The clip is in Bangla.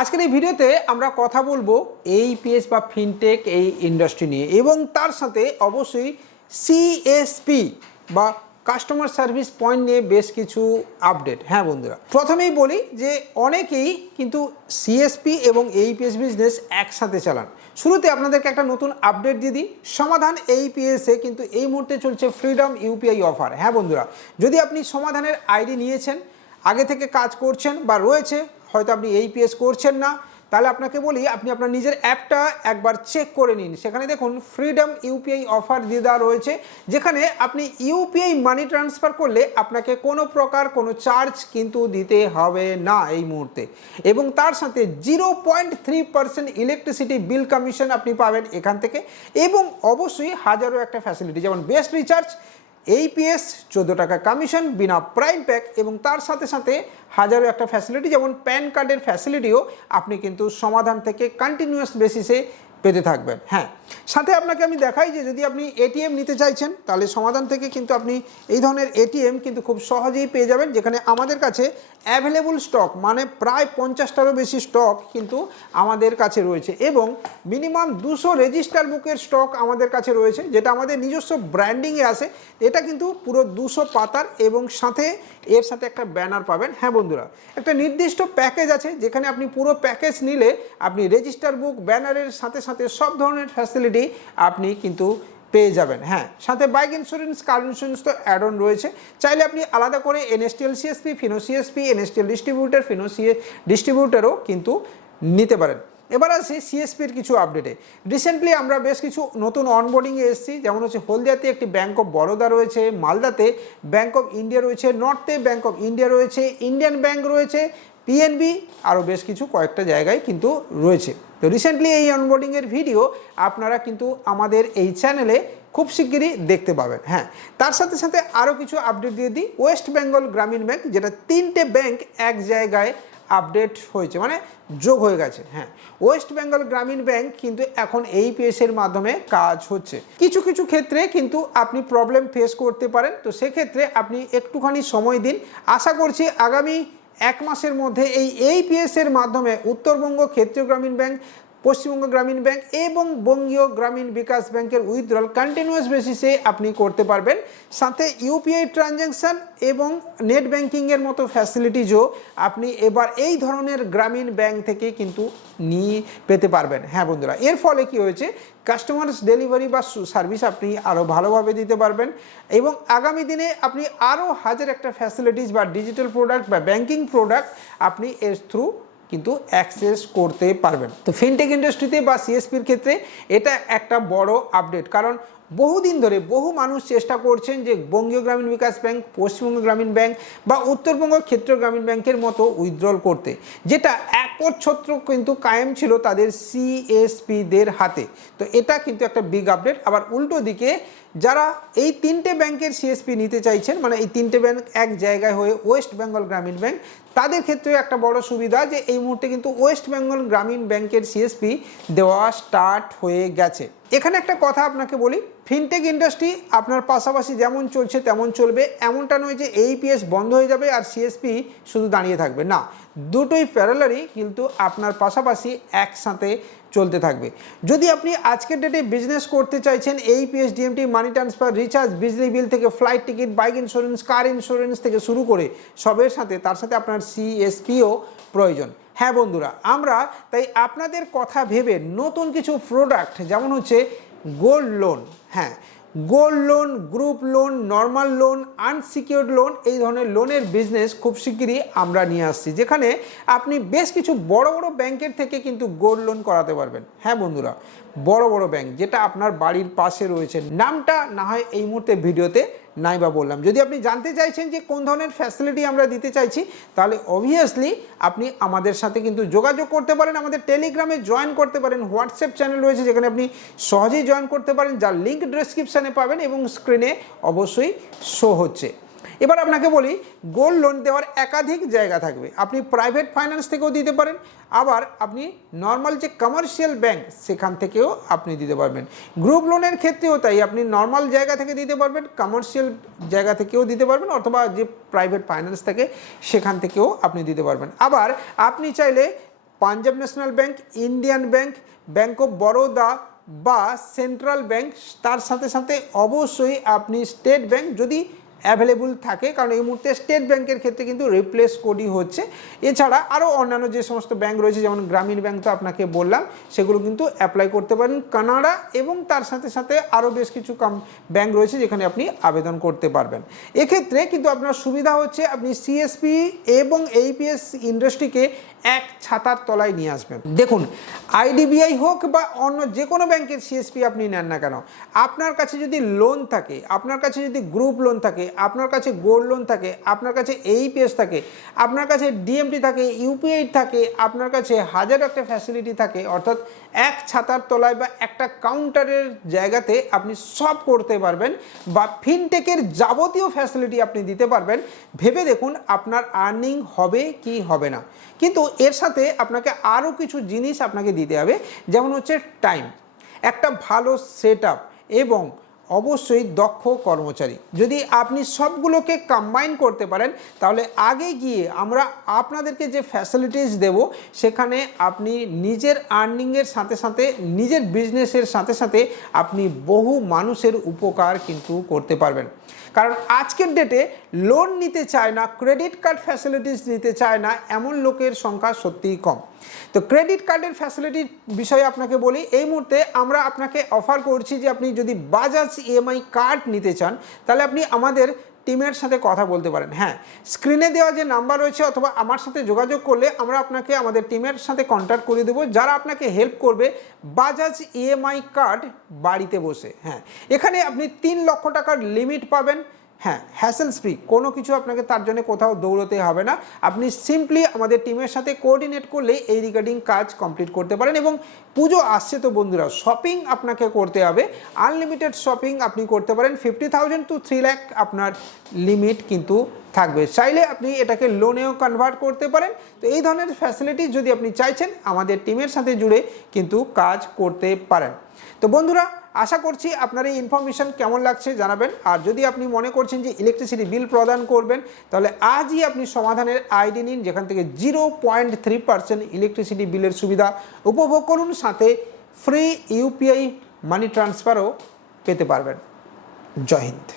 আজকের এই ভিডিওতে আমরা কথা বলব এই পিএস বা ফিনটেক এই ইন্ডাস্ট্রি নিয়ে এবং তার সাথে অবশ্যই সিএসপি বা কাস্টমার সার্ভিস পয়েন্ট নিয়ে বেশ কিছু আপডেট। হ্যাঁ বন্ধুরা, প্রথমেই বলি যে অনেকেই কিন্তু সিএসপি এবং এইপিএস বিজনেস একসাথে চালান। শুরুতে আপনাদেরকে একটা নতুন আপডেট দিয়ে দিই। সমাধান এইপিএসে কিন্তু এই মুহূর্তে চলছে ফ্রিডম ইউপিআই অফার হ্যাঁ বন্ধুরা, যদি আপনি সমাধানের আইডি নিয়েছেন, আগে থেকে কাজ করছেন বা রয়েছে হয়তো আপনি এই এইপিএস করছেন না, তাহলে আপনাকে বলি আপনি আপনার নিজের অ্যাপটা একবার চেক করে নিন। সেখানে দেখুন ফ্রিডম ইউপিআই অফার দিয়ে দেওয়া রয়েছে, যেখানে আপনি ইউপিআই মানি ট্রান্সফার করলে আপনাকে কোনো প্রকার কোনো চার্জ কিন্তু দিতে হবে না এই মুহূর্তে। এবং তার সাথে zero point three percent electricity bill commission আপনি পাবেন এখান থেকে, এবং অবশ্যই হাজারো একটা ফ্যাসিলিটি যেমন বেস্ট রিচার্জ এইপিএস চোদ্দ টাকা কমিশন বিনা প্রাইম প্যাক এবং তার সাথে সাথে হাজারো একটা ফ্যাসিলিটি যেমন প্যান কার্ডের ফ্যাসিলিটিও আপনি কিন্তু সমাধান থেকে কন্টিনিউয়াস বেসিসে পেতে থাকবেন। হ্যাঁ সাথে আপনাকে আমি দেখাই যে যদি আপনি এটিএম নিতে চাইছেন, তাহলে সমাধান থেকে কিন্তু আপনি এই ধরনের এটিএম কিন্তু খুব সহজেই পেয়ে যাবেন, যেখানে আমাদের কাছে অ্যাভেলেবল স্টক মানে প্রায় পঞ্চাশটারও বেশি স্টক কিন্তু আমাদের কাছে রয়েছে এবং মিনিমাম দুশো রেজিস্টার বুকের স্টক আমাদের কাছে রয়েছে, যেটা আমাদের নিজস্ব ব্র্যান্ডিংয়ে আসে এটা কিন্তু পুরো দুশো পাতার এবং সাথে এর সাথে একটা ব্যানার পাবেন। হ্যাঁ বন্ধুরা, একটা নির্দিষ্ট প্যাকেজ আছে, যেখানে আপনি পুরো প্যাকেজ নিলে আপনি রেজিস্টার বুক ব্যানারের সাথে সাথে সব ধরনের ফ্যাসিলিটি আপনি কিন্তু পেয়ে যাবেন। হ্যাঁ সাথে বাইক ইন্স্যুরেন্স কার ইন্স্যুরেন্স তো অ্যাড অন রয়েছে। চাইলে আপনি আলাদা করে NSTL CSP Fino CSP NSTL distributor Fino CA ডিস্ট্রিবিউটারও কিন্তু নিতে পারেন। এবার আসি সিএসপির কিছু আপডেটে রিসেন্টলি আমরা বেশ কিছু নতুন অনবোর্ডিংয়ে এসেছি। যেমন হচ্ছে হলদিয়াতে একটি ব্যাঙ্ক অফ বরোদা রয়েছে, মালদাতে ব্যাঙ্ক অফ ইন্ডিয়া রয়েছে নর্থে ব্যাঙ্ক অফ ইন্ডিয়া রয়েছে ইন্ডিয়ান ব্যাঙ্ক রয়েছে পিএনবি আরও বেশ কিছু কয়েকটা জায়গায় কিন্তু রয়েছে। তো রিসেন্টলি এই অনবোর্ডিংয়ের ভিডিও আপনারা কিন্তু আমাদের এই চ্যানেলে খুব শিগগিরই দেখতে পাবেন। হ্যাঁ তার সাথে সাথে আরও কিছু আপডেট দিয়ে দিই। ওয়েস্ট বেঙ্গল গ্রামীণ ব্যাংক যেটা তিনটে ব্যাংক এক জায়গায় আপডেট হয়েছে মানে যোগ হয়ে গেছে। হ্যাঁ ওয়েস্ট বেঙ্গল গ্রামীণ ব্যাংক কিন্তু এখন এই এর মাধ্যমে কাজ হচ্ছে। কিছু কিছু ক্ষেত্রে কিন্তু আপনি প্রবলেম ফেস করতে পারেন। তো সেক্ষেত্রে আপনি একটুখানি সময় দিন। আশা করছি আগামী এক মাসের মধ্যে এই এইপিএস এর মাধ্যমে উত্তরবঙ্গ ক্ষেত্রীয় গ্রামীণ ব্যাংক পশ্চিমবঙ্গ গ্রামীণ ব্যাংক এবং বঙ্গীয় গ্রামীণ বিকাশ ব্যাংকের উইথড্রল কন্টিনিউয়াস বেসিসে আপনি করতে পারবেন। সাথে ইউপিআই ট্রানজ্যাকশান এবং নেট ব্যাংকিংয়ের মতো ফ্যাসিলিটিজও আপনি এবার এই ধরনের গ্রামীণ ব্যাংক থেকে কিন্তু নিয়ে পেতে পারবেন। হ্যাঁ বন্ধুরা, এর ফলে কি হয়েছে? কাস্টমার ডেলিভারি বা সার্ভিস আপনি আরও ভালোভাবে দিতে পারবেন এবং আগামী দিনে আপনি আরও হাজার একটা ফ্যাসিলিটিস বা ডিজিটাল প্রোডাক্ট বা ব্যাংকিং প্রোডাক্ট আপনি এর থ্রু কিন্তু অ্যাক্সেস করতে পারবেন। তো ফিনটেক ইন্ডাস্ট্রিতে বা সিএসপির ক্ষেত্রে এটা একটা বড় আপডেট কারণ বহুদিন ধরে বহু মানুষ চেষ্টা করছেন যে বঙ্গীয় গ্রামীণ বিকাশ ব্যাংক, পশ্চিমবঙ্গ গ্রামীণ ব্যাংক বা উত্তরবঙ্গ ক্ষেত্র গ্রামীণ ব্যাংকের মতো উইথড্রল করতে, যেটা একচ্ছত্র কিন্তু কায়েম ছিল তাদের সিএসপিদের হাতে। তো এটা কিন্তু একটা বিগ আপডেট আবার উল্টো দিকে যারা এই তিনটে ব্যাংকের সিএসপি নিতে চাইছেন মানে এই তিনটে ব্যাংক এক জায়গায় হয়ে ওয়েস্ট বেঙ্গল গ্রামীণ ব্যাংক তাদের ক্ষেত্রে একটা বড় সুবিধা যে এই মুহূর্তে কিন্তু ওয়েস্ট বেঙ্গল গ্রামীণ ব্যাংকের সিএসপি দেওয়া স্টার্ট হয়ে গেছে। এখানে একটা কথা আপনাকে বলি ফিনটেক ইন্ডাস্ট্রি আপনার পাশাপাশি যেমন চলছে তেমন চলবে। এমনটা নয় যে এইপিএস বন্ধ হয়ে যাবে আর সিএসপি শুধু দাঁড়িয়ে থাকবে। না, দুটোই প্যারালারই কিন্তু আপনার পাশাপাশি একসাথে চলতে থাকবে। যদি আপনি আজকের ডেটে বিজনেস করতে চাইছেন এই AEPS DMT money transfer recharge বিজলি বিল থেকে flight ticket bike insurance car insurance থেকে শুরু করে সবের সাথে, তার সাথে আপনার সিএসপিও প্রয়োজন। হ্যাঁ বন্ধুরা, আমরা তাই আপনাদের কথা ভেবে নতুন কিছু প্রোডাক্ট যেমন হচ্ছে গোল্ড লোন হ্যাঁ gold loan group loan normal loan unsecured loan এই ধরনের লোনের বিজনেস খুব শিগগিরই আমরা নিয়ে আসছি, যেখানে আপনি বেশ কিছু বড় বড় ব্যাংকের থেকে কিন্তু গোল্ড লোন করাতে পারবেন। হ্যাঁ বন্ধুরা, বড় বড় ব্যাংক যেটা আপনার বাড়ির পাশে রয়েছে। নামটা না হয় এই মুহূর্তে ভিডিওতে নাই বা বললাম। যদি আপনি জানতে চাইছেন যে কোন ধরনের ফ্যাসিলিটি আমরা দিতে চাইছি, তাহলে অবভিয়াসলি আপনি আমাদের সাথে কিন্তু যোগাযোগ করতে পারেন, আমাদের টেলিগ্রামে জয়েন করতে পারেন হোয়াটসঅ্যাপ চ্যানেল রয়েছে যেখানে আপনি সহজেই জয়েন করতে পারেন, যার লিঙ্ক ডেসক্রিপশানে পাবেন এবং স্ক্রিনে অবশ্যই শো হচ্ছে। এবার আপনাকে বলি, গোল্ড লোন দেওয়ার একাধিক জায়গা থাকবে। আপনি প্রাইভেট ফাইন্যান্স থেকেও দিতে পারেন, আবার আপনি নর্মাল যে কমার্শিয়াল ব্যাংক, সেখান থেকেও আপনি দিতে পারবেন। গ্রুপ লোনের ক্ষেত্রেও তাই, আপনি নর্মাল জায়গা থেকে দিতে পারবেন, কমার্শিয়াল জায়গা থেকেও দিতে পারবেন, অথবা যে প্রাইভেট ফাইন্যান্স থাকে, সেখান থেকেও আপনি দিতে পারবেন। আবার আপনি চাইলে Punjab National Bank, Indian Bank Bank of Baroda বা সেন্ট্রাল ব্যাংক, তার সাথে সাথে অবশ্যই আপনি স্টেট ব্যাংক, যদি অ্যাভেলেবল থাকে, কারণ এই মুহূর্তে স্টেট ব্যাংকের ক্ষেত্রে কিন্তু রিপ্লেস কোডই হচ্ছে। এছাড়া আরও অন্যান্য যে সমস্ত ব্যাংক রয়েছে, যেমন গ্রামীণ ব্যাংক তো আপনাকে বললাম, সেগুলো কিন্তু অ্যাপ্লাই করতে পারেন। কানাডা এবং তার সাথে সাথে আরও বেশ কিছু কাম ব্যাংক রয়েছে, যেখানে আপনি আবেদন করতে পারবেন। এক্ষেত্রে কিন্তু আপনার সুবিধা হচ্ছে, আপনি সিএসপি এবং এইপিএস ইন্ডাস্ট্রিকে এক ছাতার তলায় নিয়ে আসবেন। দেখুন আইডিবিআই হোক বা অন্য যে কোনো ব্যাংকের সিএসপি আপনি নেন না কেন, আপনার কাছে যদি লোন থাকে, আপনার কাছে যদি গ্রুপ লোন থাকে আপনার কাছে গোল্ড লোন থাকে, আপনার কাছে এইপিএস থাকে, আপনার কাছে ডিএমটি থাকে ইউপিআই থাকে, আপনার কাছে হাজার একটা ফ্যাসিলিটি থাকে, অর্থাৎ এক ছাতার তলায় বা একটা কাউন্টারের জায়গাতে আপনি সব করতে পারবেন বা ফিনটেকের যাবতীয় ফ্যাসিলিটি আপনি দিতে পারবেন। ভেবে দেখুন আপনার আর্নিং হবে কি হবে না। কিন্তু এর সাথে আপনাকে আরও কিছু জিনিস আপনাকে দিতে হবে, যেমন হচ্ছে টাইম একটা ভালো সেট এবং অবশ্যই দক্ষ কর্মচারী। যদি আপনি সবগুলোকে কম্বাইন করতে পারেন, তাহলে আগে গিয়ে আমরা আপনাদেরকে যে ফ্যাসিলিটিস দেব, সেখানে আপনি নিজের আর্নিংয়ের সাথে সাথে, নিজের বিজনেসের সাথে সাথে আপনি বহু মানুষের উপকার কিন্তু করতে পারবেন। কারণ আজকের ডেটে লোন নিতে চায় না ক্রেডিট কার্ড ফ্যাসিলিটিস নিতে চায় না, এমন লোকের সংখ্যা সত্যিই কম। তো ক্রেডিট কার্ডের ফ্যাসিলিটির বিষয়ে আপনাকে বলি, এই মুহূর্তে আমরা আপনাকে অফার করছি যে আপনি যদি বাজাজ ইএমআই কার্ড নিতে চান, তাহলে আপনি আমাদের টিমের সাথে কথা বলতে পারেন। হ্যাঁ স্ক্রিনে দেওয়া যে নাম্বার রয়েছে অথবা আমার সাথে যোগাযোগ করলে আমরা আপনাকে আমাদের টিমের সাথে কন্ট্যাক্ট করে দেবো। যারা আপনাকে হেল্প করবে বাজাজ ইএমআই কার্ড বাড়িতে বসে। হ্যাঁ এখানে আপনি তিন লক্ষ টাকার লিমিট পাবেন। হ্যাঁ হ্যাসেলস ফ্রি কোনো কিছু আপনাকে তার জন্য কোথাও দৌড়তে হবে না। আপনি সিম্পলি আমাদের টিমের সাথে কোঅর্ডিনেট করলে এই রিগার্ডিং কাজ কমপ্লিট করতে পারেন এবং পুজো আসছে তো বন্ধুরা শপিং আপনাকে করতে হবে। আনলিমিটেড শপিং আপনি করতে পারেন। Fifty thousand to three lakh আপনার লিমিট কিন্তু থাকবে। চাইলে আপনি এটাকে লোনেও কনভার্ট করতে পারেন। তো এই ধরনের ফ্যাসিলিটি যদি আপনি চাইছেন, আমাদের টিমের সাথে জুড়ে কিন্তু কাজ করতে পারেন। তো বন্ধুরা আশা করছি আপনার এই ইনফরমেশান কেমন লাগছে জানাবেন। আর যদি আপনি মনে করছেন যে ইলেকট্রিসিটি বিল প্রদান করবেন, তাহলে আজই আপনি সমাধানের আইডি নিন, যেখান থেকে zero point three percent electricity বিলের সুবিধা উপভোগ করুন, সাথে ফ্রি ইউপিআই মানি ট্রান্সফারও পেতে পারবেন। জয় হিন্দ।